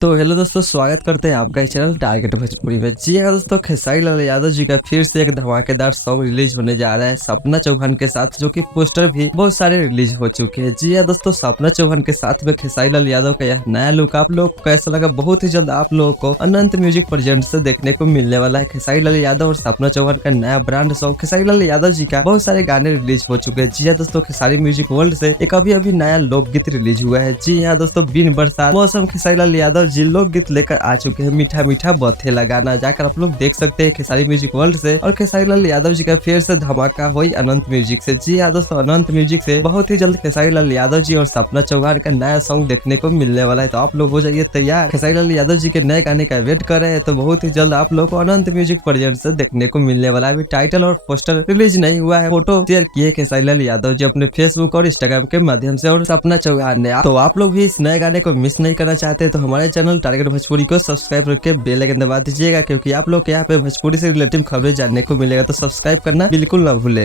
तो हेलो दोस्तों, स्वागत करते हैं आपका इस चैनल टारगेट भोजपुरी में। जी हाँ दोस्तों, खेसारी लाल यादव जी का फिर से एक धमाकेदार सॉन्ग रिलीज होने जा रहा है सपना चौहान के साथ, जो कि पोस्टर भी बहुत सारे रिलीज हो चुके हैं। जी हाँ दोस्तों, सपना चौहान के साथ में खेसारी लाल यादव का यह नया लुक आप लोग को कैसा लगा, बहुत ही जल्द आप लोगों को अनंत म्यूजिक प्रेजेंट से देखने को मिलने वाला है। खेसारी लाल यादव और सपना चौहान का नया ब्रांड सॉन्ग। खेसारी लाल यादव जी का बहुत सारे गाने रिलीज हो चुके हैं। जी हाँ दोस्तों, खेसारी म्यूजिक वर्ल्ड से एक अभी नया लोकगीत रिलीज हुआ है। जी हाँ दोस्तों, बिन बरसात मौसम खेसारी लाल यादव जी लोकगीत लेकर आ चुके हैं। मीठा मीठा बथेला गाना जाकर आप लोग देख सकते हैं खेसारी म्यूजिक वर्ल्ड से। और खेसारी लाल यादव जी का फिर से धमाका हुई अनंत म्यूजिक से। जी हाँ दोस्तों, अनंत म्यूजिक से बहुत ही जल्द खेसारी लाल यादव जी और सपना चौहान का नया सॉन्ग देखने को मिलने वाला है। तो आप लोग हो जाइए तैयार, खेसारी लाल यादव जी के नए गाने का वेट कर रहे हैं। तो बहुत ही जल्द आप लोग को अनंत म्यूजिक प्रेजेंट से देखने को मिलने वाला है। अभी टाइटल और पोस्टर रिलीज नहीं हुआ है। फोटो शेयर किए खेसारी लाल यादव जी अपने फेसबुक और इंस्टाग्राम के माध्यम से और सपना चौहान ने। तो आप लोग भी इस नए गाने को मिस नहीं करना चाहते तो हमारे चैनल टारगेट भोजपुरी को सब्सक्राइब करके बेल आइकन दबा दीजिएगा, क्योंकि आप लोग के यहाँ पे भोजपुरी से रिलेटिव खबरें जानने को मिलेगा। तो सब्सक्राइब करना बिल्कुल ना भूले।